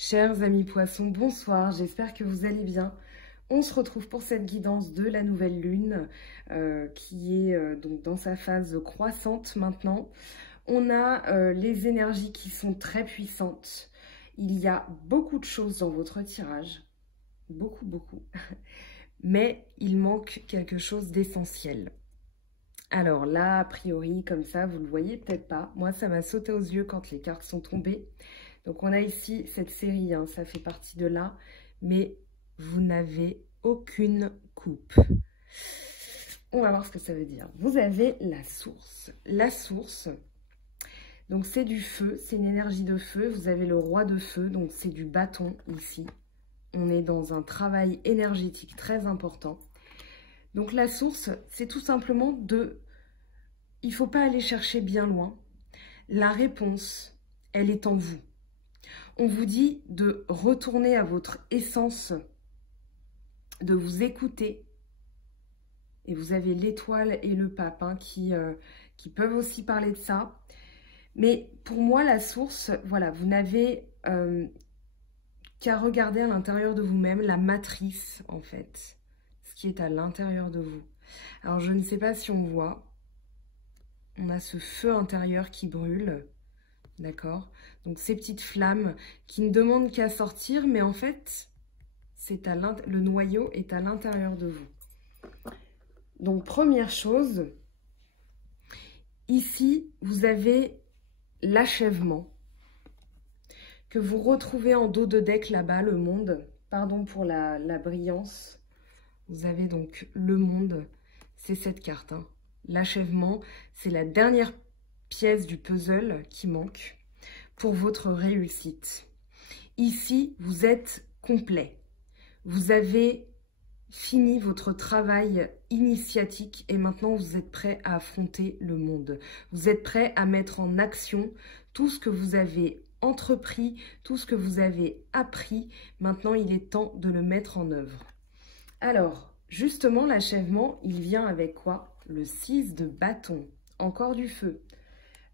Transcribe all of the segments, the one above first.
Chers amis poissons, bonsoir, j'espère que vous allez bien. On se retrouve pour cette guidance de la nouvelle lune qui est donc dans sa phase croissante maintenant. On a les énergies qui sont très puissantes. Il y a beaucoup de choses dans votre tirage, beaucoup, mais il manque quelque chose d'essentiel. Alors là, a priori, comme ça, vous ne le voyez peut-être pas. Moi, ça m'a sauté aux yeux quand les cartes sont tombées. Donc on a ici cette série, hein, ça fait partie de là, mais vous n'avez aucune coupe. On va voir ce que ça veut dire. Vous avez la source. La source, donc c'est du feu, c'est une énergie de feu. Vous avez le roi de feu, donc c'est du bâton ici. On est dans un travail énergétique très important. Donc la source, c'est tout simplement de... Il ne faut pas aller chercher bien loin. La réponse, elle est en vous. On vous dit de retourner à votre essence, de vous écouter. Et vous avez l'étoile et le pape hein, qui peuvent aussi parler de ça. Mais pour moi, la source, voilà, vous n'avez qu'à regarder à l'intérieur de vous-même la matrice, en fait. Ce qui est à l'intérieur de vous. Alors, je ne sais pas si on voit. On a ce feu intérieur qui brûle. D'accord? Donc ces petites flammes qui ne demandent qu'à sortir, mais en fait, le noyau est à l'intérieur de vous. Donc première chose, ici, vous avez l'achèvement que vous retrouvez en dos de deck là-bas, le monde. Pardon pour la brillance. Vous avez donc le monde, c'est cette carte. Hein. L'achèvement, c'est la dernière pièce du puzzle qui manque pour votre réussite. Ici, vous êtes complet. Vous avez fini votre travail initiatique et maintenant vous êtes prêt à affronter le monde. Vous êtes prêt à mettre en action tout ce que vous avez entrepris, tout ce que vous avez appris. Maintenant, il est temps de le mettre en œuvre. Alors, justement, l'achèvement, il vient avec quoi? Le 6 de bâton, encore du feu.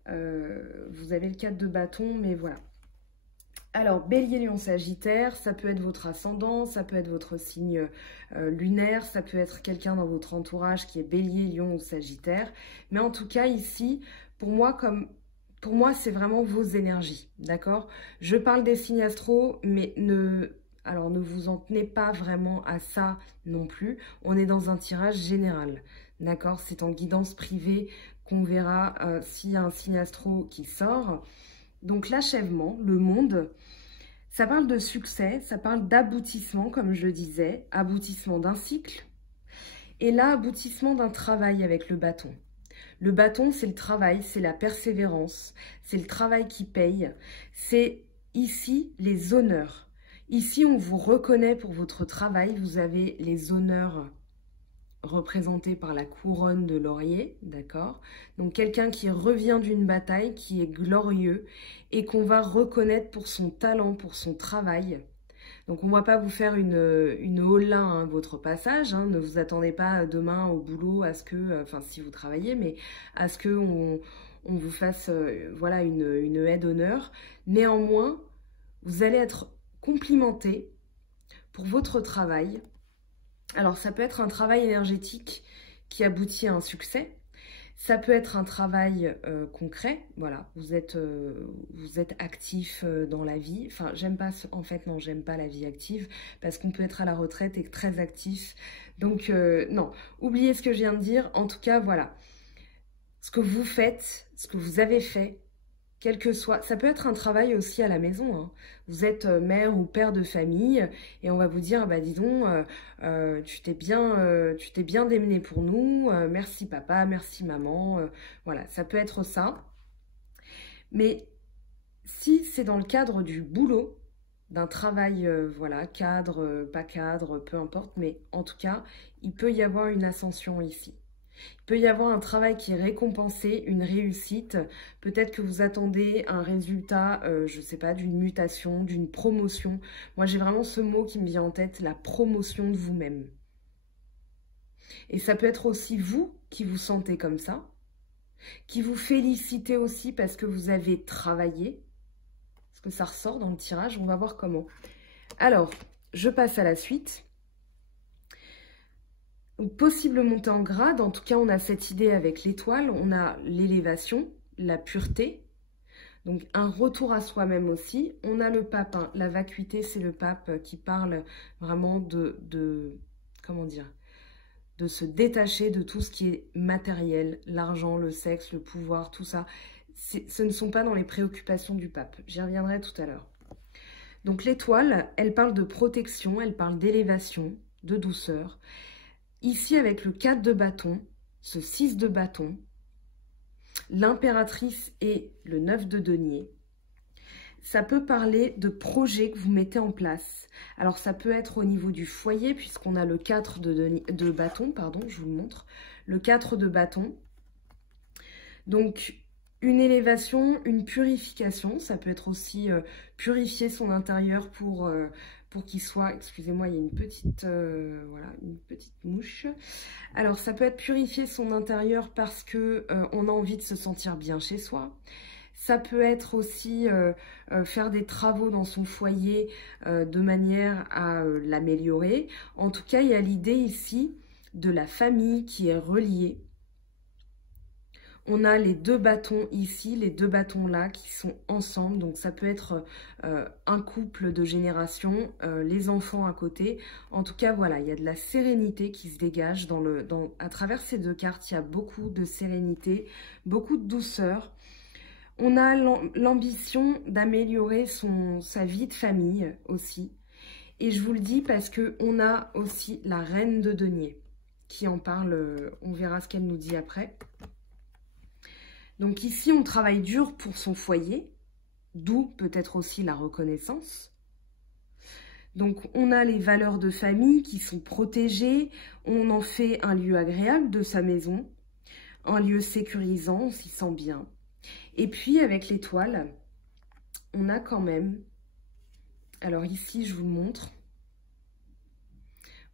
Vous avez le 4 de bâton, mais voilà. Alors, Bélier, Lion, Sagittaire, ça peut être votre ascendant, ça peut être votre signe lunaire, ça peut être quelqu'un dans votre entourage qui est Bélier, Lion ou Sagittaire. Mais en tout cas, ici, pour moi, c'est vraiment vos énergies, d'accord? Je parle des signes astro, mais alors, ne vous en tenez pas vraiment à ça non plus. On est dans un tirage général, d'accord? C'est en guidance privée qu'on verra s'il y a un signe astro qui sort. Donc, l'achèvement, le monde, ça parle de succès, ça parle d'aboutissement, comme je le disais, aboutissement d'un cycle. Et là, aboutissement d'un travail avec le bâton. Le bâton, c'est le travail, c'est la persévérance, c'est le travail qui paye. C'est ici les honneurs. Ici, on vous reconnaît pour votre travail. Vous avez les honneurs représentés par la couronne de laurier, d'accord? Donc, quelqu'un qui revient d'une bataille, qui est glorieux et qu'on va reconnaître pour son talent, pour son travail. Donc, on ne va pas vous faire une holla hein, votre passage. Hein. Ne vous attendez pas demain au boulot à ce que, enfin, si vous travaillez, mais à ce qu'on vous fasse voilà, une aide d'honneur. Néanmoins, vous allez être complimenté pour votre travail. Alors, ça peut être un travail énergétique qui aboutit à un succès. Ça peut être un travail concret, voilà, vous êtes actif dans la vie. Enfin, j'aime pas, en fait, non, j'aime pas la vie active parce qu'on peut être à la retraite et très actif. Donc, non, oubliez ce que je viens de dire. En tout cas, voilà, ce que vous faites, ce que vous avez fait, quel que soit, ça peut être un travail aussi à la maison. Hein. Vous êtes mère ou père de famille et on va vous dire, bah dis donc, tu t'es bien démené pour nous, merci papa, merci maman. Voilà, ça peut être ça. Mais si c'est dans le cadre du boulot, d'un travail, voilà, cadre, pas cadre, peu importe, mais en tout cas, il peut y avoir une ascension ici. Il peut y avoir un travail qui est récompensé, une réussite. Peut-être que vous attendez un résultat, je ne sais pas, d'une mutation, d'une promotion. Moi, j'ai vraiment ce mot qui me vient en tête, la promotion de vous-même. Et ça peut être aussi vous qui vous sentez comme ça, qui vous félicitez aussi parce que vous avez travaillé. Parce que ça ressort dans le tirage. On va voir comment. Alors, je passe à la suite. Donc, possible montée en grade. En tout cas, on a cette idée avec l'étoile. On a l'élévation, la pureté. Donc, un retour à soi-même aussi. On a le pape. Hein. La vacuité, c'est le pape qui parle vraiment comment dire, de se détacher de tout ce qui est matériel, l'argent, le sexe, le pouvoir, tout ça. Ce ne sont pas dans les préoccupations du pape. J'y reviendrai tout à l'heure. Donc l'étoile, elle parle de protection, elle parle d'élévation, de douceur. Ici, avec le 4 de bâton, ce 6 de bâton, l'impératrice et le 9 de denier, ça peut parler de projets que vous mettez en place. Alors, ça peut être au niveau du foyer, puisqu'on a le 4 de bâton, pardon, je vous le montre. Le 4 de bâton. Donc, une élévation, une purification. Ça peut être aussi purifier son intérieur pour qu'il soit... Excusez-moi, il y a une petite, voilà, une petite mouche. Alors, ça peut être purifier son intérieur parce que on a envie de se sentir bien chez soi. Ça peut être aussi faire des travaux dans son foyer de manière à l'améliorer. En tout cas, il y a l'idée ici de la famille qui est reliée. On a les 2 bâtons ici, les 2 bâtons là qui sont ensemble. Donc ça peut être un couple de génération, les enfants à côté. En tout cas, voilà, il y a de la sérénité qui se dégage à travers ces 2 cartes. Il y a beaucoup de sérénité, beaucoup de douceur. On a l'ambition d'améliorer sa vie de famille aussi. Et je vous le dis parce qu'on a aussi la reine de denier qui en parle. On verra ce qu'elle nous dit après. Donc ici, on travaille dur pour son foyer, d'où peut-être aussi la reconnaissance. Donc on a les valeurs de famille qui sont protégées. On en fait un lieu agréable de sa maison, un lieu sécurisant, on s'y sent bien. Et puis, avec l'étoile, on a quand même... Alors ici, je vous montre.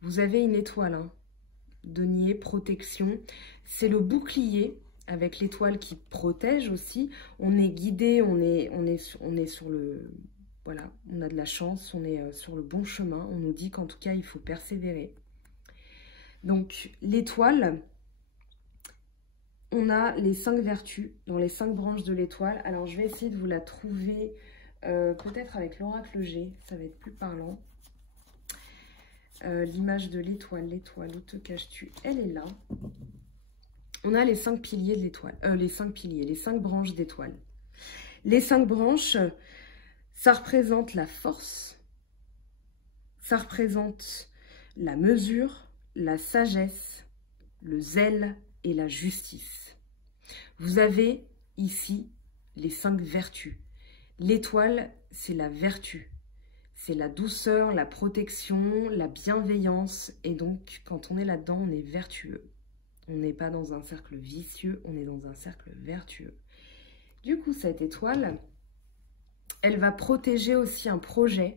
Vous avez une étoile, hein, denier, protection. C'est le bouclier avec l'étoile qui protège aussi. On est guidé, on est sur le... Voilà, on a de la chance, on est sur le bon chemin. On nous dit qu'en tout cas, il faut persévérer. Donc, l'étoile... On a les 5 vertus dans les 5 branches de l'étoile. Alors, je vais essayer de vous la trouver peut-être avec l'oracle G. Ça va être plus parlant. L'image de l'étoile. L'étoile, où te caches-tu? Elle est là. On a les 5 piliers de l'étoile. Les 5 branches d'étoile. Les 5 branches, ça représente la force. Ça représente la mesure, la sagesse, le zèle et la justice. Vous avez ici les 5 vertus. L'étoile, c'est la vertu. C'est la douceur, la protection, la bienveillance. Et donc, quand on est là-dedans, on est vertueux. On n'est pas dans un cercle vicieux, on est dans un cercle vertueux. Du coup, cette étoile, elle va protéger aussi un projet.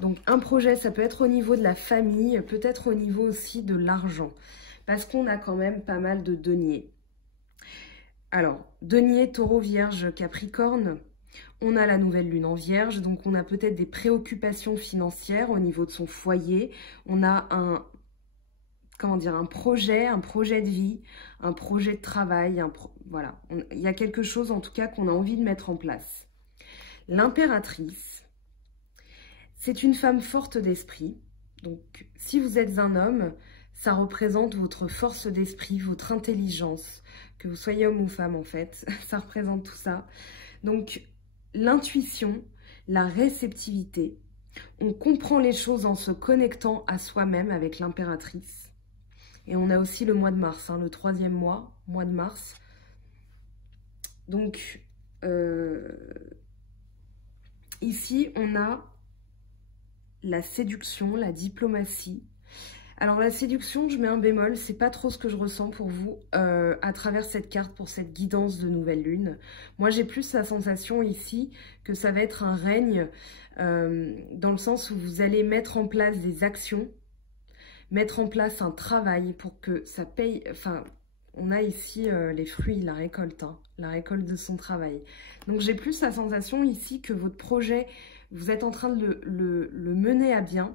Donc, un projet, ça peut être au niveau de la famille, peut-être au niveau aussi de l'argent. Parce qu'on a quand même pas mal de deniers. Alors, denier, taureau, vierge, capricorne, on a la nouvelle lune en vierge, donc on a peut-être des préoccupations financières au niveau de son foyer. On a un projet de vie, un projet de travail, voilà. Il y a quelque chose en tout cas qu'on a envie de mettre en place. L'impératrice, c'est une femme forte d'esprit. Donc, si vous êtes un homme, ça représente votre force d'esprit, votre intelligence, que vous soyez homme ou femme en fait, ça représente tout ça. Donc, l'intuition, la réceptivité, on comprend les choses en se connectant à soi-même avec l'impératrice. Et on a aussi le mois de mars, hein, le 3e mois de mars. Donc, ici, on a la séduction, la diplomatie. Alors la séduction, je mets un bémol, c'est pas trop ce que je ressens pour vous à travers cette carte, pour cette guidance de nouvelle lune. Moi j'ai plus la sensation ici que ça va être un règne dans le sens où vous allez mettre en place des actions, mettre en place un travail pour que ça paye, enfin On a ici les fruits, la récolte, hein, la récolte de son travail. Donc j'ai plus la sensation ici que votre projet, vous êtes en train de le mener à bien.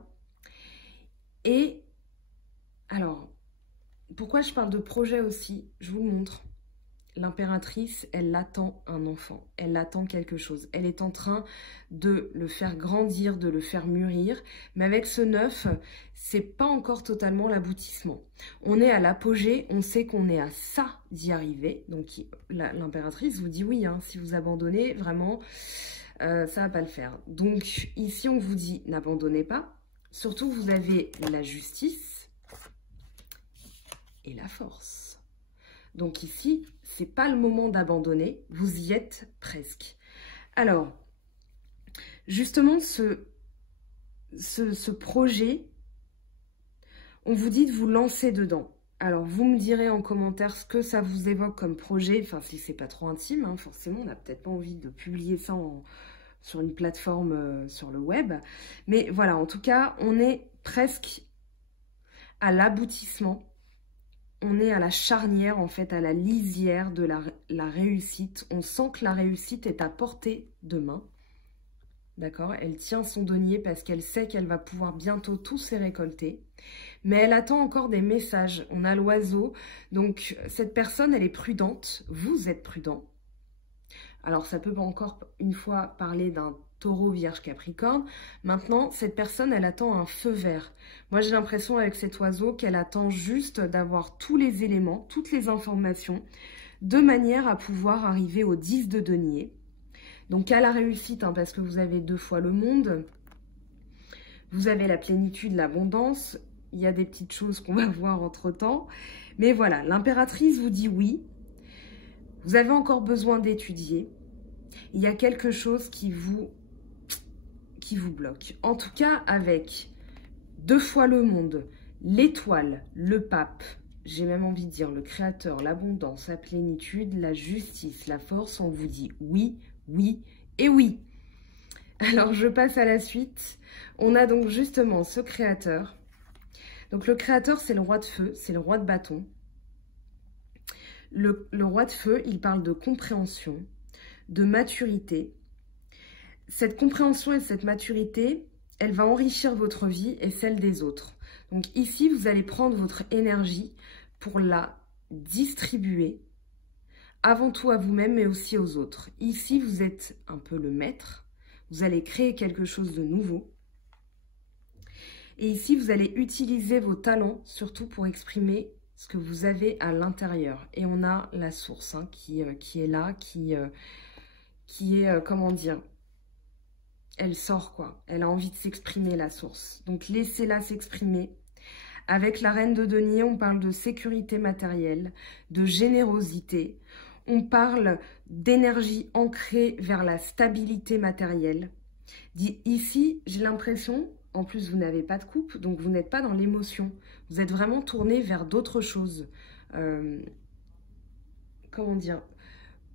Et alors, pourquoi je parle de projet aussi? Je vous le montre. L'impératrice, elle attend un enfant, elle attend quelque chose. Elle est en train de le faire grandir, de le faire mûrir. Mais avec ce 9, c'est pas encore totalement l'aboutissement. On est à l'apogée, on sait qu'on est à ça d'y arriver. Donc l'impératrice vous dit oui, hein, si vous abandonnez, vraiment, ça va pas le faire. Donc ici, on vous dit n'abandonnez pas. Surtout, vous avez la justice et la force. Donc ici, c'est pas le moment d'abandonner, vous y êtes presque. Alors, justement, ce projet, on vous dit de vous lancer dedans. Alors, vous me direz en commentaire ce que ça vous évoque comme projet. Enfin, si c'est pas trop intime, hein, forcément, on n'a peut-être pas envie de publier ça sur une plateforme sur le web. Mais voilà, en tout cas, on est presque à l'aboutissement. On est à la charnière, en fait, à la lisière de la réussite. On sent que la réussite est à portée de main. D'accord? Elle tient son denier parce qu'elle sait qu'elle va pouvoir bientôt tous se récolter. Mais elle attend encore des messages. On a l'oiseau. Donc, cette personne, elle est prudente. Vous êtes prudent. Alors, ça peut encore, une fois, parler d'un Taureau, Vierge, Capricorne. Maintenant, cette personne, elle attend un feu vert. Moi, j'ai l'impression avec cet oiseau qu'elle attend juste d'avoir tous les éléments, toutes les informations, de manière à pouvoir arriver au 10 de denier. Donc, à la réussite, hein, parce que vous avez 2 fois le monde. Vous avez la plénitude, l'abondance. Il y a des petites choses qu'on va voir entre-temps. Mais voilà, l'impératrice vous dit oui. Vous avez encore besoin d'étudier. Il y a quelque chose qui vous bloque. En tout cas, avec 2 fois le monde, l'étoile, le pape, j'ai même envie de dire le créateur, l'abondance, la plénitude, la justice, la force, on vous dit oui, oui et oui. Alors, je passe à la suite. On a donc justement ce créateur. Donc, le créateur, c'est le roi de feu, c'est le roi de bâton. Le roi de feu, il parle de compréhension, de maturité. Cette compréhension et cette maturité, elle va enrichir votre vie et celle des autres. Donc ici, vous allez prendre votre énergie pour la distribuer, avant tout à vous-même, mais aussi aux autres. Ici, vous êtes un peu le maître. Vous allez créer quelque chose de nouveau. Et ici, vous allez utiliser vos talents, surtout pour exprimer ce que vous avez à l'intérieur. Et on a la source hein, qui est là, qui est, comment dire, elle sort quoi. Elle a envie de s'exprimer, la source. Donc, laissez-la s'exprimer. Avec la reine de denier, on parle de sécurité matérielle, de générosité. On parle d'énergie ancrée vers la stabilité matérielle. Ici, j'ai l'impression, en plus, vous n'avez pas de coupe, donc vous n'êtes pas dans l'émotion. Vous êtes vraiment tourné vers d'autres choses. Comment dire ?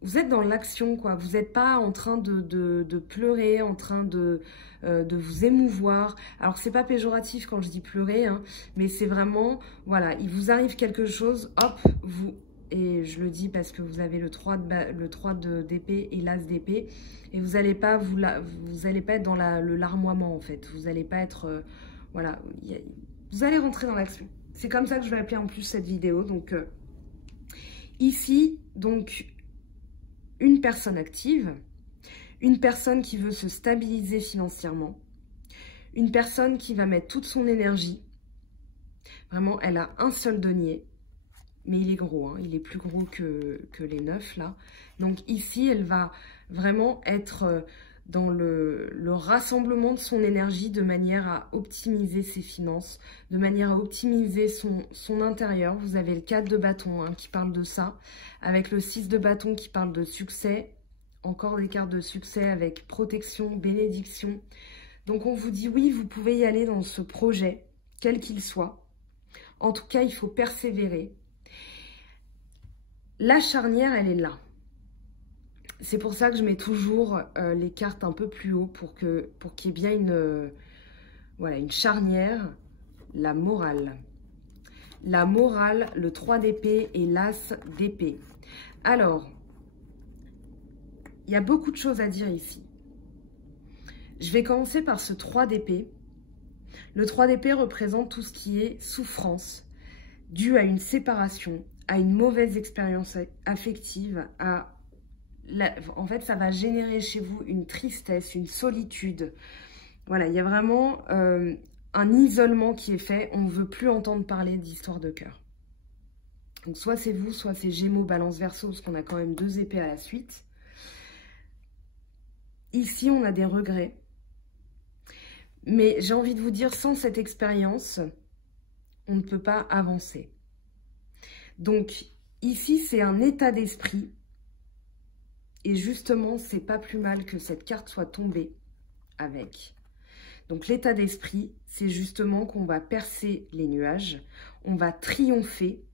Vous êtes dans l'action, quoi. Vous n'êtes pas en train de pleurer, en train de vous émouvoir. Alors, c'est pas péjoratif quand je dis pleurer, hein, mais c'est vraiment, voilà, il vous arrive quelque chose, hop, vous... Et je le dis parce que vous avez le 3 d'épée et l'as d'épée. Et vous n'allez pas, être dans le larmoiement, en fait. Vous n'allez pas être... voilà, vous allez rentrer dans l'action. C'est comme ça que je vais appeler en plus cette vidéo. Donc, ici, donc, une personne active, une personne qui veut se stabiliser financièrement, une personne qui va mettre toute son énergie. Vraiment, elle a un seul denier. Mais il est gros, hein, il est plus gros que les 9 là. Donc ici, elle va vraiment être dans le rassemblement de son énergie de manière à optimiser ses finances, de manière à optimiser son intérieur. Vous avez le 4 de bâton hein, qui parle de ça, avec le 6 de bâton qui parle de succès, encore des cartes de succès avec protection, bénédiction. Donc on vous dit oui, vous pouvez y aller dans ce projet, quel qu'il soit. En tout cas, il faut persévérer. La charnière, elle est là. C'est pour ça que je mets toujours les cartes un peu plus haut pour qu'il y ait bien voilà, une charnière, la morale. la morale, le 3 d'épée et l'as d'épée. Alors, il y a beaucoup de choses à dire ici. Je vais commencer par ce 3 d'épée. Le 3 d'épée représente tout ce qui est souffrance, due à une séparation, à une mauvaise expérience affective, en fait, ça va générer chez vous une tristesse, une solitude. Voilà, il y a vraiment un isolement qui est fait. On ne veut plus entendre parler d'histoire de cœur. Donc, soit c'est vous, soit c'est Gémeaux, Balance, Verseau, parce qu'on a quand même 2 épées à la suite. Ici, on a des regrets. Mais j'ai envie de vous dire, sans cette expérience, on ne peut pas avancer. Donc, ici, c'est un état d'esprit. Et justement, c'est pas plus mal que cette carte soit tombée avec. Donc, l'état d'esprit, c'est justement qu'on va percer les nuages. On va triompher.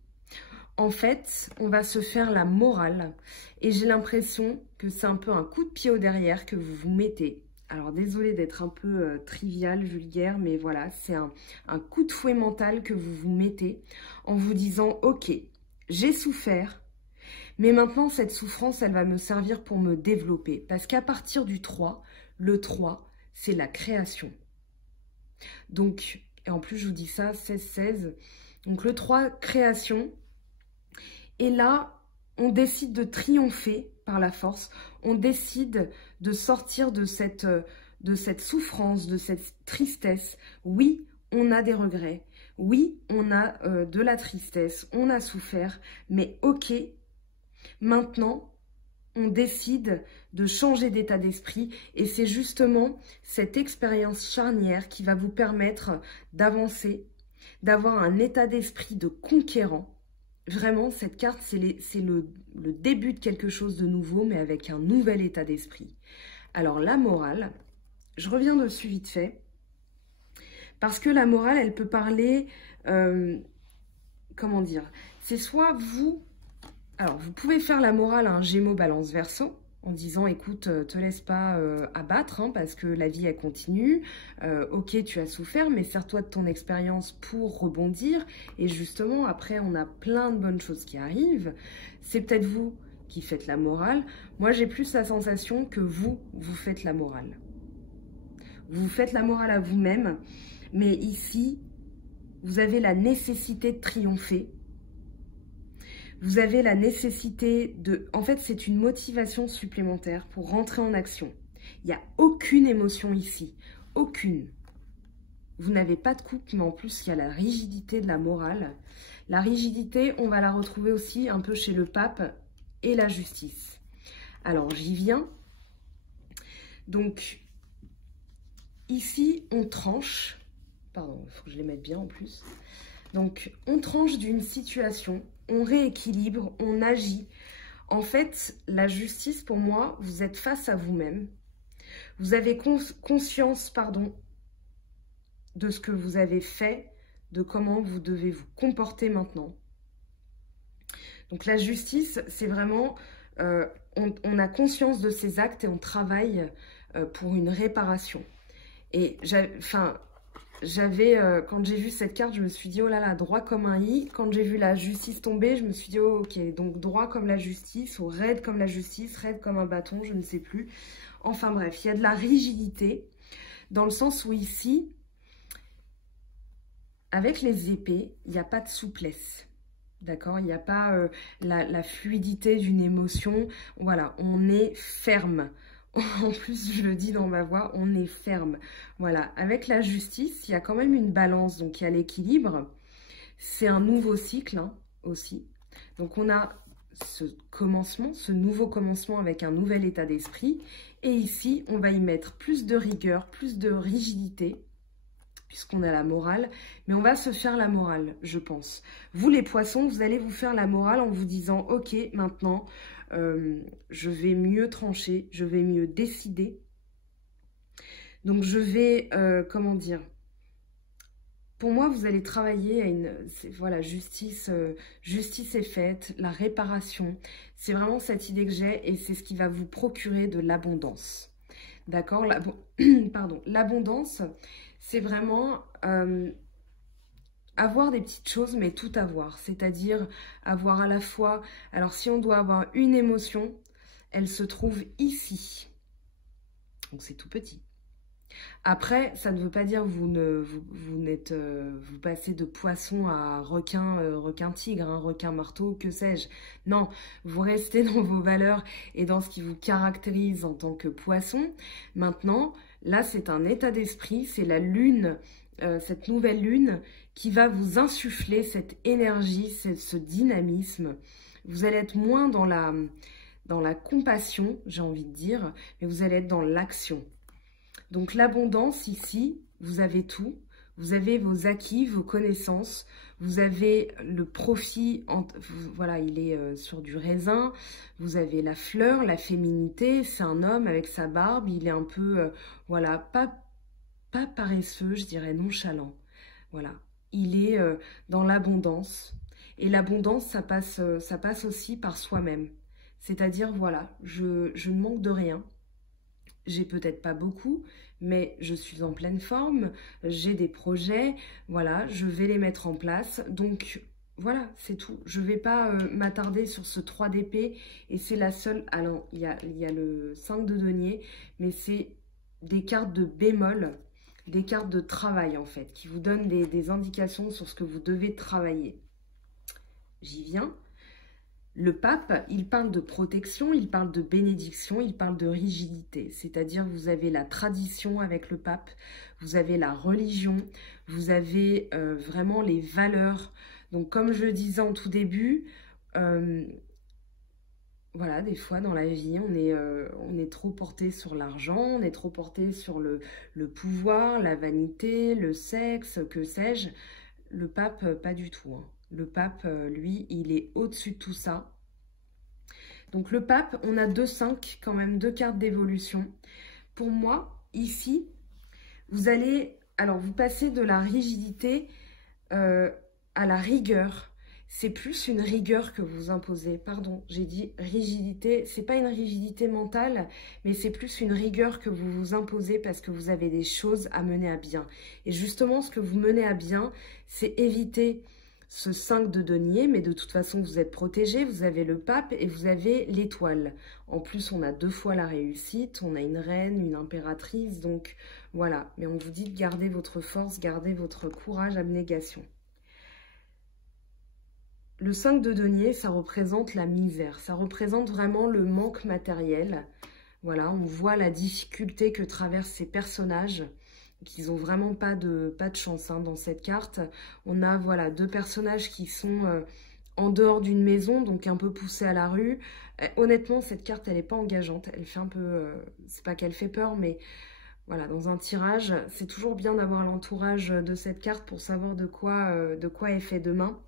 En fait, on va se faire la morale. Et j'ai l'impression que c'est un peu un coup de pied au derrière que vous vous mettez. Alors, désolée d'être un peu trivial, vulgaire, mais voilà, c'est un coup de fouet mental que vous vous mettez en vous disant « Ok, j'ai souffert, mais maintenant, cette souffrance, elle va me servir pour me développer. » Parce qu'à partir du 3, le 3, c'est la création. Donc, et en plus, je vous dis ça, 16-16. Donc, le 3, création. Et là, on décide de triompher par la force. On décide de sortir de cette souffrance, de cette tristesse. Oui, on a des regrets. Oui, on a de la tristesse. On a souffert. Mais ok, maintenant, on décide de changer d'état d'esprit. Et c'est justement cette expérience charnière qui va vous permettre d'avancer, d'avoir un état d'esprit de conquérant. Vraiment, cette carte, c'est le début de quelque chose de nouveau, mais avec un nouvel état d'esprit. Alors, la morale, je reviens dessus vite fait, parce que la morale, elle peut parler, comment dire, c'est soit vous, alors vous pouvez faire la morale à un Gémeaux, Balance, Verseau, en disant, écoute, te laisse pas abattre, hein, parce que la vie, elle continue. Ok, tu as souffert, mais sers-toi de ton expérience pour rebondir. Et justement, après, on a plein de bonnes choses qui arrivent. C'est peut-être vous qui faites la morale. Moi, j'ai plus la sensation que vous faites la morale. Vous faites la morale à vous-même, mais ici, vous avez la nécessité de triompher. Vous avez la nécessité de... En fait, c'est une motivation supplémentaire pour rentrer en action. Il n'y a aucune émotion ici. Aucune. Vous n'avez pas de couple, mais en plus, il y a la rigidité de la morale. La rigidité, on va la retrouver aussi un peu chez le pape et la justice. Alors, j'y viens. Donc, ici, on tranche. Pardon, il faut que je les mette bien en plus. Donc, on tranche d'une situation, on rééquilibre, on agit. En fait, la justice, pour moi, vous êtes face à vous-même. Vous avez conscience, de ce que vous avez fait, de comment vous devez vous comporter maintenant. Donc, la justice, c'est vraiment, on a conscience de ses actes et on travaille pour une réparation. Et, quand j'ai vu cette carte, je me suis dit, oh là là, droit comme un i. Quand j'ai vu la justice tomber, je me suis dit, oh, ok, donc droit comme la justice, ou raide comme la justice, raide comme un bâton, je ne sais plus. Enfin bref, il y a de la rigidité, dans le sens où ici, avec les épées, il n'y a pas de souplesse. D'accord? Il n'y a pas la fluidité d'une émotion. Voilà, on est ferme. En plus, je le dis dans ma voix, on est ferme. Voilà, avec la justice, il y a quand même une balance, donc il y a l'équilibre. C'est un nouveau cycle hein, aussi. Donc on a ce commencement, ce nouveau commencement avec un nouvel état d'esprit. Et ici, on va y mettre plus de rigueur, plus de rigidité, puisqu'on a la morale. Mais on va se faire la morale, je pense. Vous les poissons, vous allez vous faire la morale en vous disant, ok, maintenant... je vais mieux trancher, je vais mieux décider. Donc je vais, comment dire, pour moi vous allez travailler à une, voilà, justice est faite, la réparation, c'est vraiment cette idée que j'ai et c'est ce qui va vous procurer de l'abondance. D'accord, pardon, l'abondance, c'est vraiment avoir des petites choses, mais tout avoir. C'est-à-dire avoir à la fois... Alors, si on doit avoir une émotion, elle se trouve ici. Donc, c'est tout petit. Après, ça ne veut pas dire que vous passez de poisson à requin, requin tigre, hein, requin marteau, que sais-je. Non, vous restez dans vos valeurs et dans ce qui vous caractérise en tant que poisson. Maintenant, là, c'est un état d'esprit, c'est la lune, cette nouvelle lune qui va vous insuffler cette énergie, ce dynamisme. Vous allez être moins dans la compassion, j'ai envie de dire, mais vous allez être dans l'action. Donc l'abondance ici, vous avez tout. Vous avez vos acquis, vos connaissances. Vous avez le profit, voilà, il est sur du raisin. Vous avez la fleur, la féminité. C'est un homme avec sa barbe. Il est un peu, voilà, pas paresseux, je dirais nonchalant. Voilà, il est dans l'abondance. Et l'abondance, ça passe aussi par soi-même. C'est-à-dire, voilà, je ne manque de rien. J'ai peut-être pas beaucoup, mais je suis en pleine forme, j'ai des projets, voilà, je vais les mettre en place. Donc, voilà, c'est tout. Je ne vais pas m'attarder sur ce 3 d'épée, et c'est la seule... Alors, il y a le 5 de denier, mais c'est des cartes de bémol, des cartes de travail, en fait, qui vous donnent des indications sur ce que vous devez travailler. J'y viens. Le pape, il parle de protection, il parle de bénédiction, il parle de rigidité. C'est-à-dire vous avez la tradition avec le pape, vous avez la religion, vous avez vraiment les valeurs. Donc comme je le disais en tout début, voilà, des fois dans la vie, on est trop porté sur l'argent, on est trop porté sur le pouvoir, la vanité, le sexe, que sais-je. Le pape, pas du tout, hein. Le pape, lui, il est au-dessus de tout ça. Donc le pape, on a 2-5, quand même, 2 cartes d'évolution. Pour moi, ici, vous allez... Alors, vous passez de la rigidité à la rigueur. C'est plus une rigueur que vous imposez. Pardon, j'ai dit rigidité. C'est pas une rigidité mentale, mais c'est plus une rigueur que vous vous imposez parce que vous avez des choses à mener à bien. Et justement, ce que vous menez à bien, c'est éviter ce 5 de denier, mais de toute façon, vous êtes protégé, vous avez le pape et vous avez l'étoile. En plus, on a 2 fois la réussite, on a une reine, une impératrice, donc voilà. Mais on vous dit de garder votre force, garder votre courage, abnégation. Le 5 de denier, ça représente la misère, ça représente vraiment le manque matériel. Voilà, on voit la difficulté que traversent ces personnages, qu'ils n'ont vraiment pas de chance hein, dans cette carte. On a voilà 2 personnages qui sont en dehors d'une maison, donc un peu poussés à la rue. Honnêtement, cette carte, elle n'est pas engageante. Elle fait un peu... c'est pas qu'elle fait peur, mais voilà, dans un tirage, c'est toujours bien d'avoir l'entourage de cette carte pour savoir de quoi est fait demain.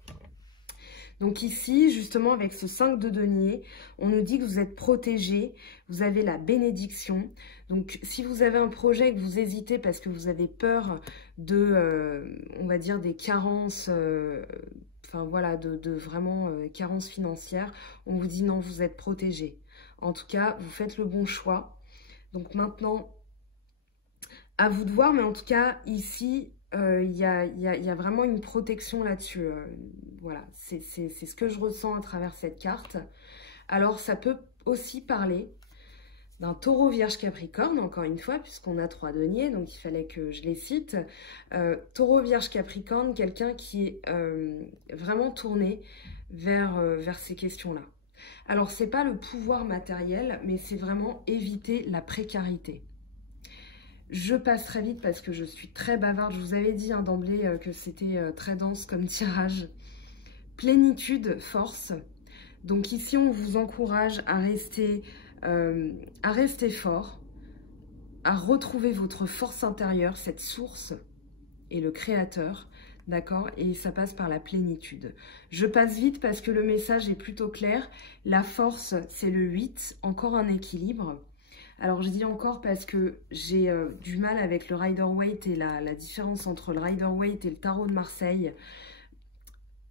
Donc ici, justement, avec ce 5 de denier, on nous dit que vous êtes protégé, vous avez la bénédiction. Donc, si vous avez un projet et que vous hésitez parce que vous avez peur de, on va dire, des carences, enfin voilà, de vraiment carences financières, on vous dit non, vous êtes protégé. En tout cas, vous faites le bon choix. Donc maintenant, à vous de voir, mais en tout cas, ici... il y a vraiment une protection là-dessus. Voilà, c'est ce que je ressens à travers cette carte. Alors, ça peut aussi parler d'un taureau vierge capricorne, encore une fois, puisqu'on a 3 deniers, donc il fallait que je les cite. Taureau vierge capricorne, quelqu'un qui est vraiment tourné vers ces questions-là. Alors, c'est pas le pouvoir matériel, mais c'est vraiment éviter la précarité. Je passe très vite parce que je suis très bavarde. Je vous avais dit hein, d'emblée que c'était très dense comme tirage. Plénitude, force. Donc ici, on vous encourage à rester fort, à retrouver votre force intérieure, cette source et le créateur. D'accord? Et ça passe par la plénitude. Je passe vite parce que le message est plutôt clair. La force, c'est le 8, encore un équilibre. Alors, je dis encore parce que j'ai du mal avec le Rider-Waite et la différence entre le Rider-Waite et le tarot de Marseille.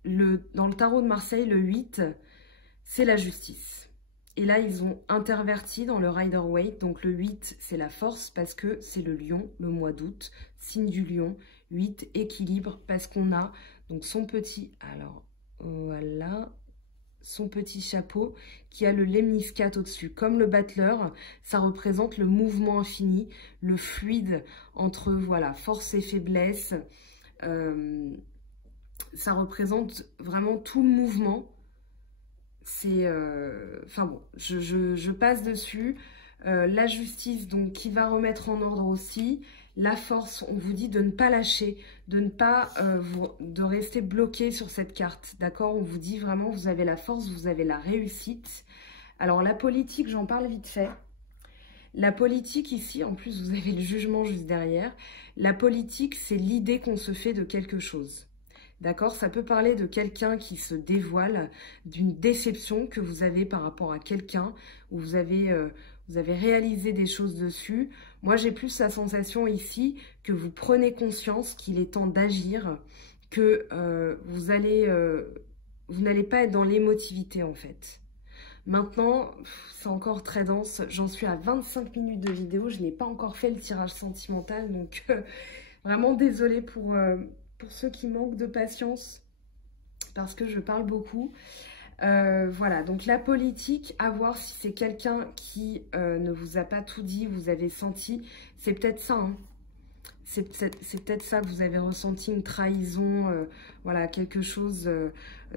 Dans le tarot de Marseille, le 8, c'est la justice. Et là, ils ont interverti dans le Rider-Waite. Donc, le 8, c'est la force parce que c'est le lion, le mois d'août, signe du lion. 8, équilibre, parce qu'on a Donc son petit, alors voilà, son petit chapeau qui a le lemniscate au-dessus. Comme le battleur, ça représente le mouvement infini, le fluide entre voilà, force et faiblesse. Ça représente vraiment tout le mouvement. C'est, enfin bon, je passe dessus. La justice, donc, qui va remettre en ordre aussi. La force, on vous dit de ne pas lâcher, de ne pas de rester bloqué sur cette carte, d'accord? On vous dit vraiment, vous avez la force, vous avez la réussite. Alors, la politique, j'en parle vite fait. La politique ici, en plus, vous avez le jugement juste derrière. La politique, c'est l'idée qu'on se fait de quelque chose. D'accord? Ça peut parler de quelqu'un qui se dévoile, d'une déception que vous avez par rapport à quelqu'un, où vous avez réalisé des choses dessus. Moi, j'ai plus la sensation ici que vous prenez conscience qu'il est temps d'agir, que vous n'allez pas être dans l'émotivité en fait. Maintenant, c'est encore très dense. J'en suis à 25 minutes de vidéo. Je n'ai pas encore fait le tirage sentimental, donc vraiment désolée pour ceux qui manquent de patience, parce que je parle beaucoup. Voilà, donc la politique, à voir si c'est quelqu'un qui ne vous a pas tout dit, vous avez senti, c'est peut-être ça, hein. C'est peut-être ça que vous avez ressenti, une trahison, voilà, quelque chose,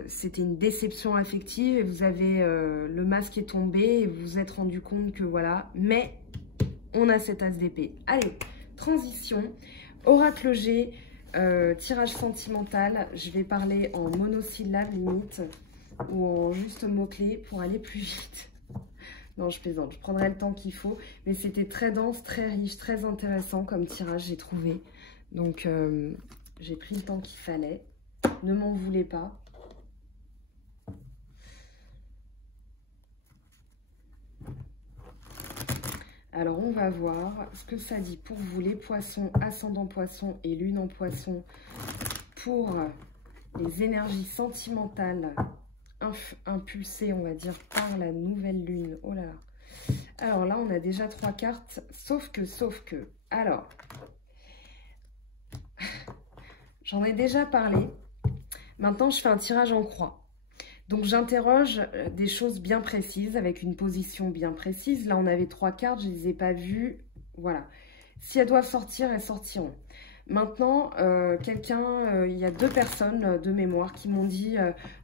c'était une déception affective, et vous avez, le masque est tombé, et vous vous êtes rendu compte que voilà, mais on a cet as d'épée. Allez, transition, oracle G, tirage sentimental, je vais parler en monosyllabe limite, ou en juste mots-clés pour aller plus vite. Non, je plaisante, je prendrai le temps qu'il faut. Mais c'était très dense, très riche, très intéressant comme tirage, j'ai trouvé. Donc, j'ai pris le temps qu'il fallait. Ne m'en voulez pas. Alors, on va voir ce que ça dit pour vous, les poissons, ascendant poisson et lune en poisson, pour les énergies sentimentales impulsé, on va dire, par la nouvelle lune. Oh là là. Alors là, on a déjà 3 cartes, sauf que, alors, j'en ai déjà parlé. Maintenant, je fais un tirage en croix. Donc, j'interroge des choses bien précises, avec une position bien précise. Là, on avait 3 cartes, je ne les ai pas vues. Voilà. Si elles doivent sortir, elles sortiront. Maintenant, il y a 2 personnes de mémoire qui m'ont dit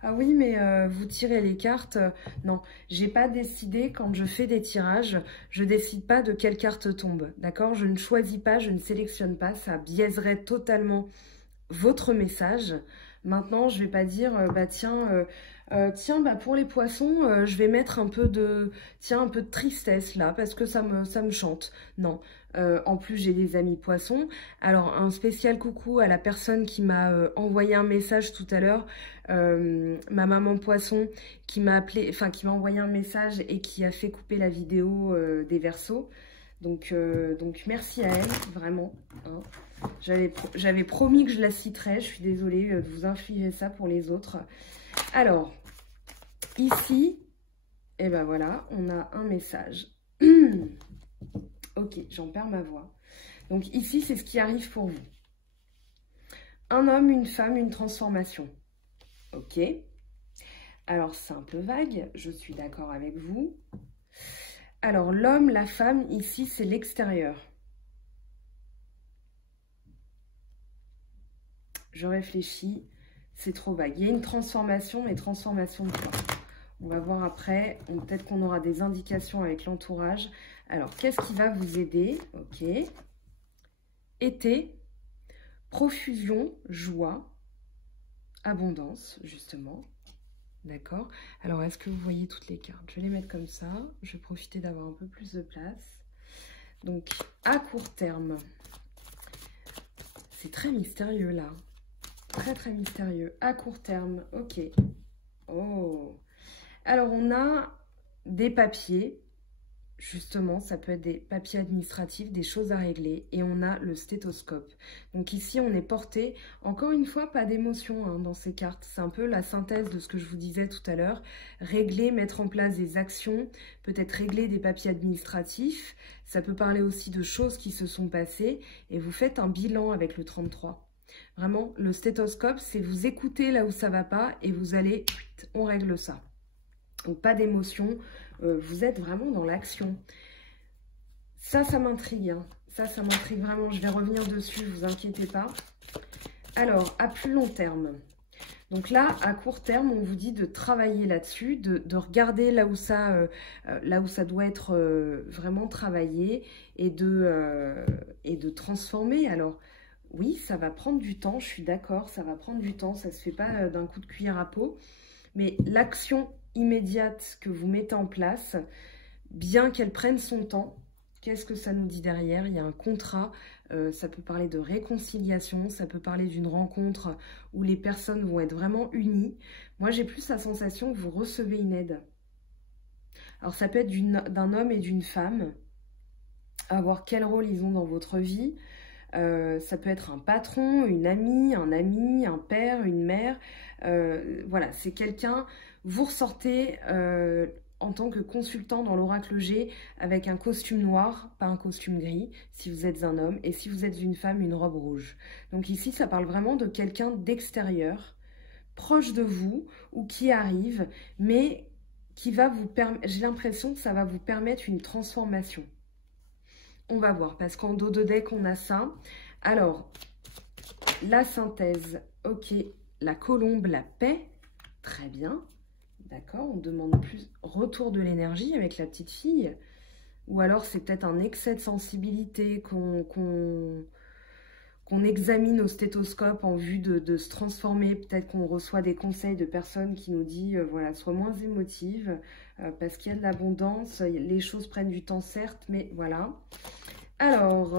ah oui, mais vous tirez les cartes. Non, j'ai pas décidé quand je fais des tirages, je décide pas de quelle carte tombe, d'accord? Je ne choisis pas, je ne sélectionne pas, ça biaiserait totalement votre message. Maintenant, je vais pas dire bah tiens, bah pour les poissons, je vais mettre un peu de tristesse là parce que ça me chante. Non. En plus, j'ai des amis poissons. Alors, un spécial coucou à la personne qui m'a envoyé un message tout à l'heure, ma maman poisson, qui m'a appelé, enfin qui m'a envoyé un message et qui a fait couper la vidéo des Verseaux. Donc merci à elle, vraiment. Hein. J'avais promis que je la citerais. Je suis désolée de vous infliger ça pour les autres. Alors, ici, et ben voilà, on a un message. Ok, j'en perds ma voix. Donc ici, c'est ce qui arrive pour vous. Un homme, une femme, une transformation. Ok. Alors, c'est un peu vague, je suis d'accord avec vous. Alors, l'homme, la femme, ici, c'est l'extérieur. Je réfléchis, c'est trop vague. Il y a une transformation, mais transformation de quoi? On va voir après. Peut-être qu'on aura des indications avec l'entourage. Alors, qu'est-ce qui va vous aider? Ok. Été, profusion, joie, abondance, justement. D'accord? Alors, est-ce que vous voyez toutes les cartes? Je vais les mettre comme ça. Je vais profiter d'avoir un peu plus de place. Donc, à court terme, c'est très mystérieux là. Très, très mystérieux. À court terme, ok. Oh. Alors, on a des papiers. Justement, ça peut être des papiers administratifs, des choses à régler. Et on a le stéthoscope. Donc ici, on est porté, encore une fois, pas d'émotion hein, dans ces cartes. C'est un peu la synthèse de ce que je vous disais tout à l'heure. Régler, mettre en place des actions, peut-être régler des papiers administratifs. Ça peut parler aussi de choses qui se sont passées. Et vous faites un bilan avec le 33. Vraiment, le stéthoscope, c'est vous écoutez là où ça va pas et vous allez, on règle ça. Donc, pas d'émotion, vous êtes vraiment dans l'action. Ça m'intrigue, hein. Ça m'intrigue vraiment. Je vais revenir dessus, vous inquiétez pas. Alors, à plus long terme. Donc là, à court terme, on vous dit de travailler là-dessus, de regarder là où ça doit être vraiment travaillé et de transformer. Alors, oui, ça va prendre du temps, je suis d'accord, ça va prendre du temps, ça ne se fait pas d'un coup de cuillère à peau. Mais l'action immédiate que vous mettez en place, bien qu'elle prenne son temps, qu'est-ce que ça nous dit derrière? Il y a un contrat, ça peut parler de réconciliation, ça peut parler d'une rencontre où les personnes vont être vraiment unies. Moi, j'ai plus la sensation que vous recevez une aide. Alors, ça peut être d'un homme et d'une femme, à voir quel rôle ils ont dans votre vie. Ça peut être un patron, une amie, un père, une mère. Voilà, c'est quelqu'un, vous ressortez en tant que consultant dans l'oracle G avec un costume noir, pas un costume gris, si vous êtes un homme, et si vous êtes une femme, une robe rouge. Donc ici, ça parle vraiment de quelqu'un d'extérieur, proche de vous, ou qui arrive, mais qui va vous permettre, j'ai l'impression que ça va vous permettre une transformation. On va voir, parce qu'en dos de deck, on a ça. Alors, la synthèse, ok. La colombe, la paix, très bien. D'accord, on demande plus retour de l'énergie avec la petite fille. Ou alors, c'est peut-être un excès de sensibilité qu'on examine au stéthoscope en vue de se transformer. Peut-être qu'on reçoit des conseils de personnes qui nous disent, voilà, sois moins émotive, parce qu'il y a de l'abondance. Les choses prennent du temps, certes, mais voilà. Alors,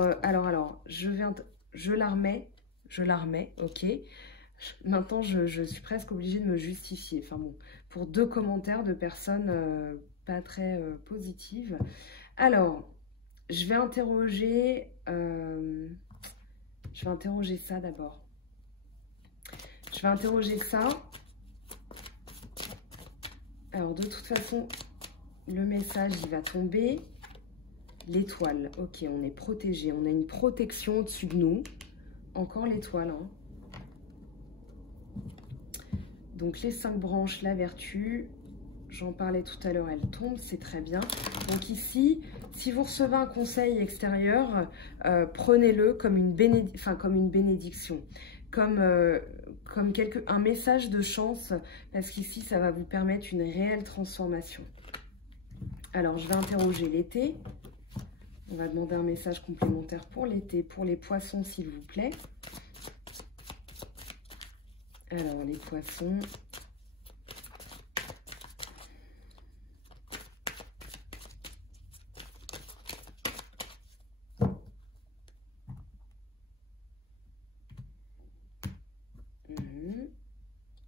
je la remets, ok. Maintenant, je suis presque obligée de me justifier. Enfin bon, pour 2 commentaires de personnes pas très positives. Alors, je vais interroger ça d'abord. Je vais interroger ça. Alors, de toute façon, le message, il va tomber. L'étoile, ok, on est protégé, on a une protection au-dessus de nous. Encore l'étoile, hein. Donc les 5 branches, la vertu, j'en parlais tout à l'heure, elle tombe, c'est très bien. Donc ici, si vous recevez un conseil extérieur, prenez-le comme une bénédiction, comme un message de chance, parce qu'ici, ça va vous permettre une réelle transformation. Alors, je vais interroger l'été. On va demander un message complémentaire pour l'été, pour les poissons, s'il vous plaît. Alors, les poissons.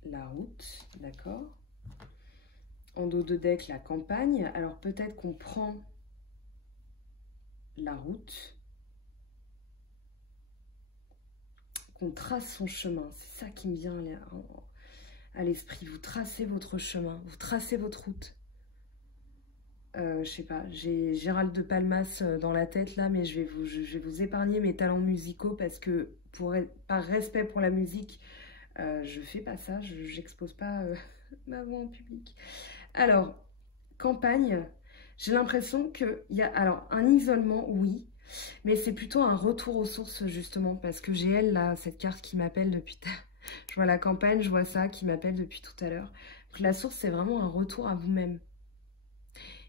La route, d'accord. En dos de deck, la campagne. Alors, peut-être qu'on prend la route, qu'on trace son chemin. C'est ça qui me vient à l'esprit. Vous tracez votre chemin, vous tracez votre route. Je sais pas, j'ai Gérald de Palmas dans la tête là, mais je vais vous épargner mes talents musicaux parce que par respect pour la musique, je fais pas ça, j'expose pas ma voix en public. Alors, campagne. J'ai l'impression qu'il y a alors un isolement, oui, mais c'est plutôt un retour aux sources, justement, parce que j'ai elle, là, cette carte qui m'appelle depuis... Je vois la campagne, je vois ça, qui m'appelle depuis tout à l'heure. Donc la source, c'est vraiment un retour à vous-même.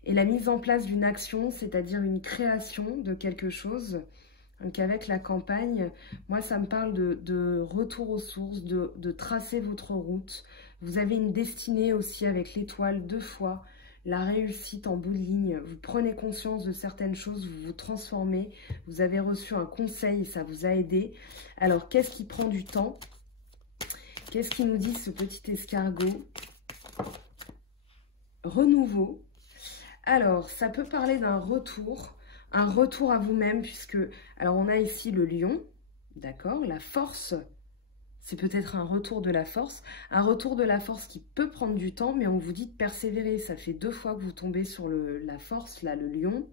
Et la mise en place d'une action, c'est-à-dire une création de quelque chose. Donc avec la campagne, moi, ça me parle de retour aux sources, de tracer votre route. Vous avez une destinée aussi avec l'étoile 2 fois. La réussite en bout de ligne, vous prenez conscience de certaines choses, vous vous transformez, vous avez reçu un conseil, ça vous a aidé. Alors, qu'est-ce qui prend du temps? Qu'est-ce qui nous dit ce petit escargot? Renouveau. Alors, ça peut parler d'un retour à vous-même, puisque, alors on a ici le lion, d'accord, la force. C'est peut-être un retour de la force qui peut prendre du temps, mais on vous dit de persévérer. Ça fait 2 fois que vous tombez sur la force, là, le lion.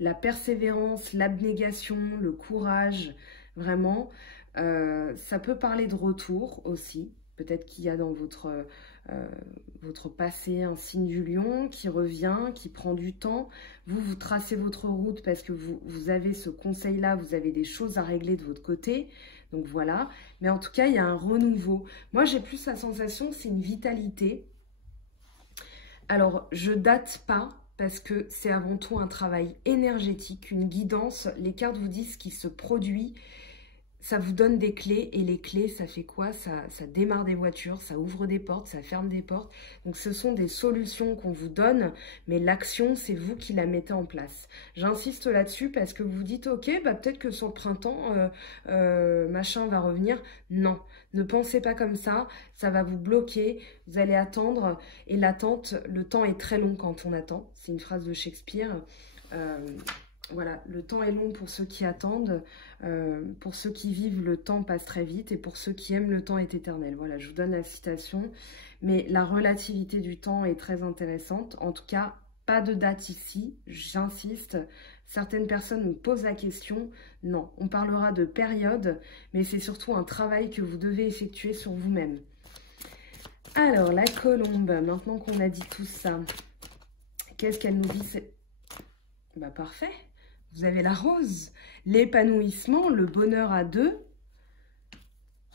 La persévérance, l'abnégation, le courage, vraiment. Ça peut parler de retour aussi. Peut-être qu'il y a dans votre passé un signe du lion qui revient, qui prend du temps. Vous tracez votre route parce que vous avez ce conseil-là, vous avez des choses à régler de votre côté. Donc voilà. Mais en tout cas, il y a un renouveau. Moi, j'ai plus la sensation, c'est une vitalité. Alors, je date pas parce que c'est avant tout un travail énergétique, une guidance. Les cartes vous disent ce qui se produit. Ça vous donne des clés et les clés, ça fait quoi? Ça démarre des voitures, ça ouvre des portes, ça ferme des portes. Donc ce sont des solutions qu'on vous donne, mais l'action, c'est vous qui la mettez en place. J'insiste là-dessus parce que vous vous dites, ok, bah peut-être que sur le printemps, machin va revenir. Non, ne pensez pas comme ça va vous bloquer, vous allez attendre. Et l'attente, le temps est très long quand on attend. C'est une phrase de Shakespeare. Voilà, le temps est long pour ceux qui attendent, pour ceux qui vivent, le temps passe très vite, et pour ceux qui aiment, le temps est éternel. Voilà, je vous donne la citation, mais la relativité du temps est très intéressante. En tout cas, pas de date ici, j'insiste. Certaines personnes me posent la question. Non, on parlera de période, mais c'est surtout un travail que vous devez effectuer sur vous-même. Alors, la colombe, maintenant qu'on a dit tout ça, qu'est-ce qu'elle nous dit? Bah parfait. Vous avez la rose, l'épanouissement, le bonheur à deux.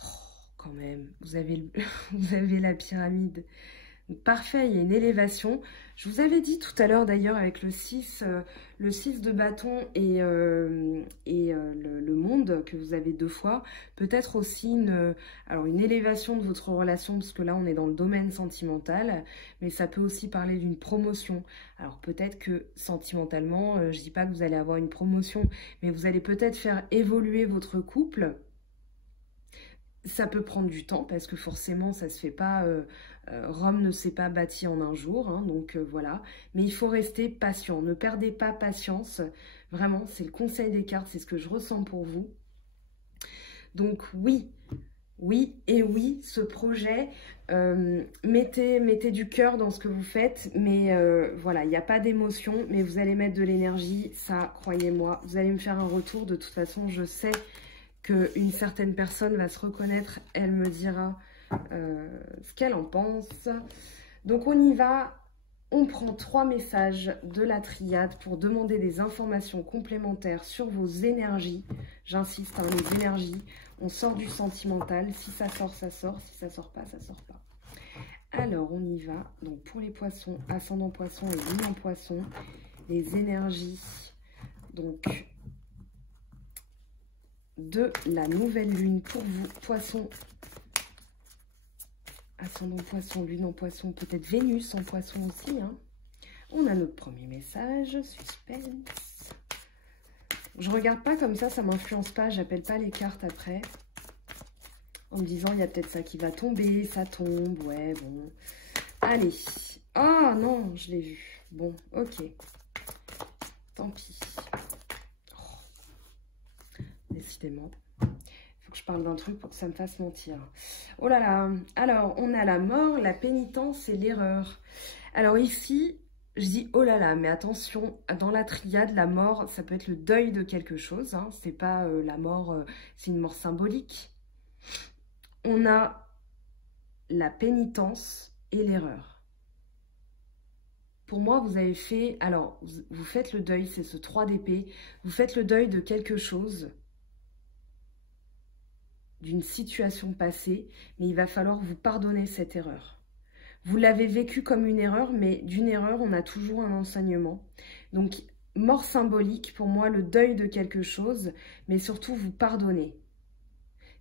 Oh, quand même, vous avez la pyramide. Parfait, il y a une élévation. Je vous avais dit tout à l'heure d'ailleurs avec le 6 de bâton et le monde que vous avez 2 fois. Peut-être aussi une élévation de votre relation, parce que là on est dans le domaine sentimental, mais ça peut aussi parler d'une promotion. Alors peut-être que sentimentalement, je dis pas que vous allez avoir une promotion, mais vous allez peut-être faire évoluer votre couple. Ça peut prendre du temps parce que forcément ça se fait pas, Rome ne s'est pas bâti en un jour, hein, donc voilà. Mais il faut rester patient, ne perdez pas patience, vraiment c'est le conseil des cartes, c'est ce que je ressens pour vous. Donc oui, oui et oui, ce projet, mettez du cœur dans ce que vous faites, mais voilà, il n'y a pas d'émotion, mais vous allez mettre de l'énergie, ça, croyez-moi, vous allez me faire un retour, de toute façon je sais qu'une certaine personne va se reconnaître, elle me dira ce qu'elle en pense. Donc on y va, on prend 3 messages de la triade pour demander des informations complémentaires sur vos énergies. J'insiste, hein, les énergies, on sort du sentimental, si ça sort, ça sort, si ça sort pas, ça sort pas. Alors on y va, donc pour les poissons, ascendant poisson et lune en poisson, les énergies, donc de la nouvelle lune pour vous, poisson, ascendant poisson, lune en poisson, peut-être Vénus en poisson aussi. Hein. On a notre premier message, suspense. Je regarde pas comme ça m'influence pas, j'appelle pas les cartes après. En me disant, il y a peut-être ça qui va tomber, ça tombe, ouais, bon. Allez. Oh non, je l'ai vu. Bon, ok. Tant pis. Décidément, il faut que je parle d'un truc pour que ça me fasse mentir. Oh là là. Alors, on a la mort, la pénitence et l'erreur. Alors ici, je dis oh là là, mais attention, dans la triade, la mort, ça peut être le deuil de quelque chose. Hein. C'est pas la mort, c'est une mort symbolique. On a la pénitence et l'erreur. Pour moi, vous avez fait... Alors, vous faites le deuil, c'est ce 3 d'épée. Vous faites le deuil de quelque chose, d'une situation passée, mais il va falloir vous pardonner cette erreur. Vous l'avez vécu comme une erreur, mais d'une erreur, on a toujours un enseignement. Donc, mort symbolique, pour moi, le deuil de quelque chose, mais surtout vous pardonner.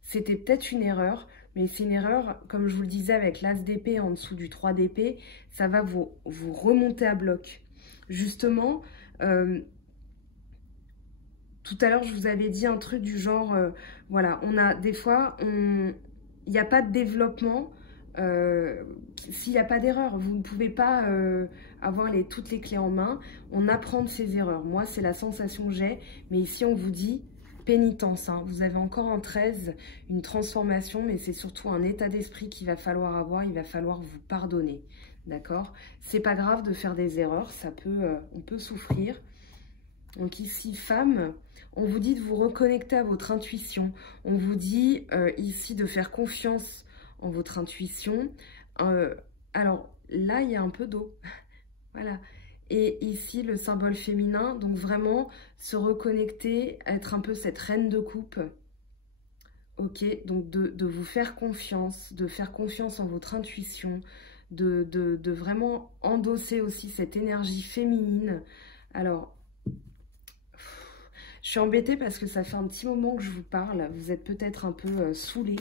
C'était peut-être une erreur, mais c'est une erreur, comme je vous le disais, avec l'as d'épée en dessous du 3 d'épée, ça va vous remonter à bloc. Justement, tout à l'heure, je vous avais dit un truc du genre, voilà, on a des fois, il n'y a pas de développement s'il n'y a pas d'erreur. Vous ne pouvez pas avoir toutes les clés en main. On apprend de ses erreurs. Moi, c'est la sensation que j'ai. Mais ici, on vous dit pénitence. Hein. Vous avez encore en 13 une transformation, mais c'est surtout un état d'esprit qu'il va falloir avoir. Il va falloir vous pardonner. D'accord? C'est pas grave de faire des erreurs. Ça peut, on peut souffrir. Donc ici, femme, on vous dit de vous reconnecter à votre intuition. On vous dit ici de faire confiance en votre intuition. Alors là, il y a un peu d'eau. Voilà. Et ici, le symbole féminin. Donc vraiment, se reconnecter, être un peu cette reine de coupe. Ok, donc de vous faire confiance, de faire confiance en votre intuition, de vraiment endosser aussi cette énergie féminine. Alors, je suis embêtée parce que ça fait un petit moment que je vous parle. Vous êtes peut-être un peu saoulés,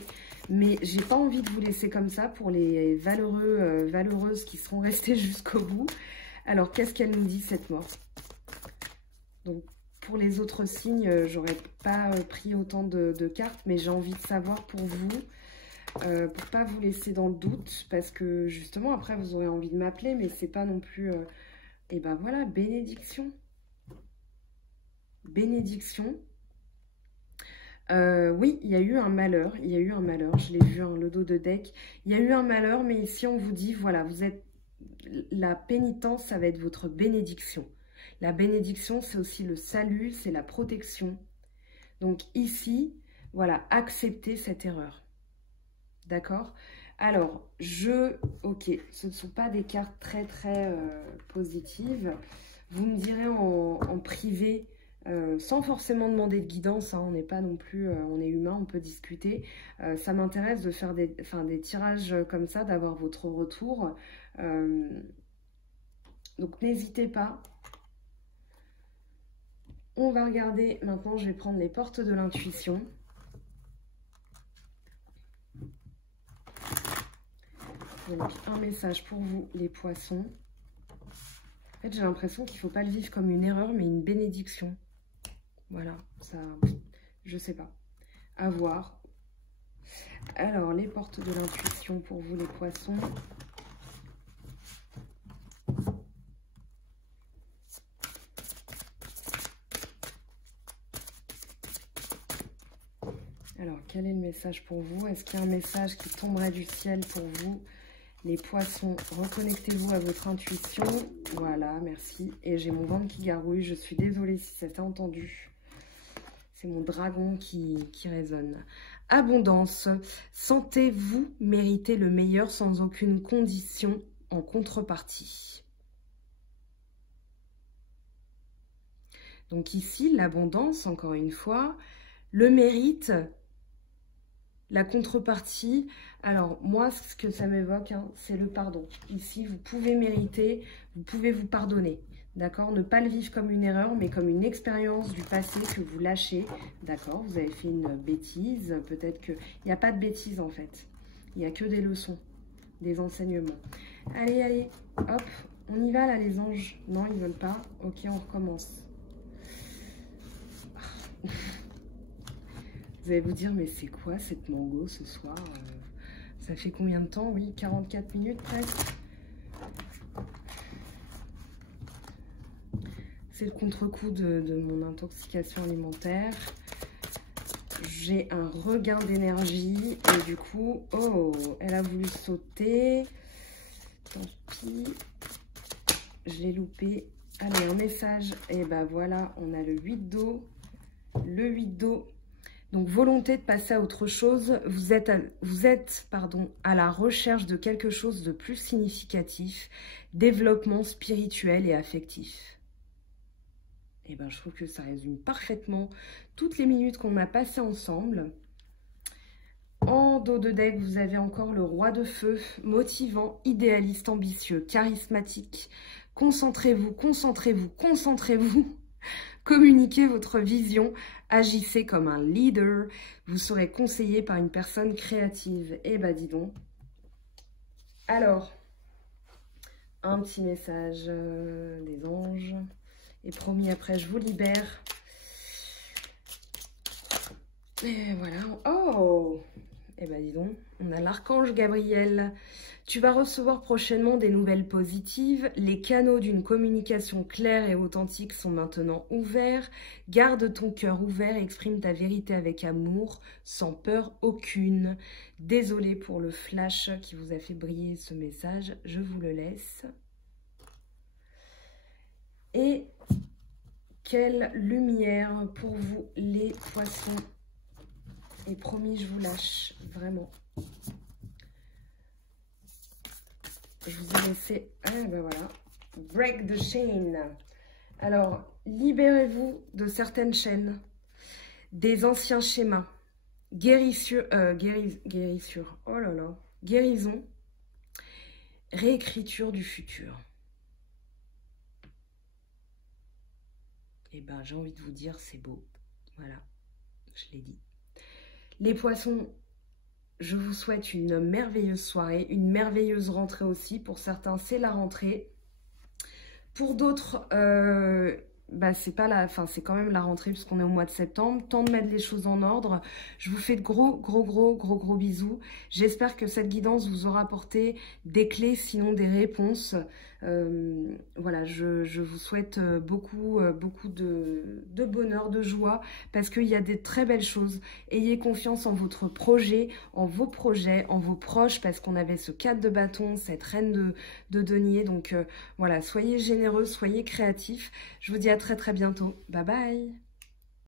mais j'ai pas envie de vous laisser comme ça pour les valeureux, valeureuses qui seront restées jusqu'au bout. Alors, qu'est-ce qu'elle nous dit, cette mort? Donc, pour les autres signes, j'aurais pas pris autant de cartes, mais j'ai envie de savoir pour vous, pour pas vous laisser dans le doute, parce que justement, après, vous aurez envie de m'appeler, mais c'est pas non plus... Et ben voilà, bénédiction. Bénédiction. Oui, il y a eu un malheur, il y a eu un malheur, je l'ai vu, hein, le dos de deck. Il y a eu un malheur, mais ici, on vous dit, voilà, vous êtes... La pénitence, ça va être votre bénédiction. La bénédiction, c'est aussi le salut, c'est la protection. Donc ici, voilà, acceptez cette erreur. D'accord? Alors, ok, ce ne sont pas des cartes très positives. Vous me direz en privé, sans forcément demander de guidance, hein, on n'est pas non plus, on est humain, on peut discuter. Ça m'intéresse de faire des tirages comme ça, d'avoir votre retour. Donc n'hésitez pas. On va regarder, maintenant je vais prendre les portes de l'intuition. Donc un message pour vous les poissons. En fait j'ai l'impression qu'il ne faut pas le vivre comme une erreur mais une bénédiction. Voilà, ça, je sais pas. À voir. Alors les portes de l'intuition pour vous les poissons. Alors, quel est le message pour vous? Est-ce qu'il y a un message qui tomberait du ciel pour vous? Les poissons, reconnectez-vous à votre intuition. Voilà, merci. Et j'ai mon ventre qui gargouille. Je suis désolée si c'était entendu. C'est mon dragon qui résonne. Abondance. Sentez-vous mériter le meilleur sans aucune condition en contrepartie. Donc ici, l'abondance, encore une fois, le mérite... La contrepartie, alors moi, ce que ça m'évoque, hein, c'est le pardon. Ici, vous pouvez mériter, vous pouvez vous pardonner, d'accord? Ne pas le vivre comme une erreur, mais comme une expérience du passé que vous lâchez, d'accord? Vous avez fait une bêtise, peut-être qu'il n'y a pas de bêtise en fait. Il n'y a que des leçons, des enseignements. Allez, allez, hop, on y va là les anges. Non, ils ne veulent pas. Ok, on recommence. Vous allez vous dire, mais c'est quoi cette mango ce soir? Ça fait combien de temps? Oui, 44 minutes presque. C'est le contre-coup de mon intoxication alimentaire. J'ai un regain d'énergie et du coup, oh, elle a voulu sauter. Tant pis, je l'ai loupé. Allez, un message. Et ben voilà, on a le 8 d'eau. Le 8 d'eau. Donc, volonté de passer à autre chose, vous êtes à la recherche de quelque chose de plus significatif, développement spirituel et affectif. Et ben, je trouve que ça résume parfaitement toutes les minutes qu'on a passées ensemble. En dos de deck, vous avez encore le roi de feu, motivant, idéaliste, ambitieux, charismatique. Concentrez-vous, concentrez-vous, concentrez-vous. Communiquez votre vision, agissez comme un leader, vous serez conseillé par une personne créative. Eh ben dis donc. Alors, un petit message des anges. Et promis, après, je vous libère. Et voilà. Oh! Eh ben dis donc, on a l'archange Gabriel. Tu vas recevoir prochainement des nouvelles positives. Les canaux d'une communication claire et authentique sont maintenant ouverts. Garde ton cœur ouvert et exprime ta vérité avec amour, sans peur aucune. Désolée pour le flash qui vous a fait briller ce message. Je vous le laisse. Et Quelle lumière pour vous, les poissons. Et promis, je vous lâche, vraiment. Je vous ai laissé... Ah ben voilà. Break the chain. Alors, libérez-vous de certaines chaînes, des anciens schémas, guérissure, oh là là, guérison, réécriture du futur. Et ben, j'ai envie de vous dire, c'est beau. Voilà, je l'ai dit. Les poissons, je vous souhaite une merveilleuse soirée, une merveilleuse rentrée aussi. Pour certains, c'est la rentrée. Pour d'autres, bah, c'est pas la, enfin, c'est quand même la rentrée puisqu'on est au mois de septembre. Temps de mettre les choses en ordre. Je vous fais de gros bisous. J'espère que cette guidance vous aura apporté des clés, sinon des réponses. Voilà, je vous souhaite beaucoup de bonheur, de joie, parce qu'il y a des très belles choses. Ayez confiance en votre projet, en vos projets, en vos proches, parce qu'on avait ce 4 de bâton, cette reine de denier. Donc voilà, soyez généreux, soyez créatifs. Je vous dis à très bientôt. Bye bye.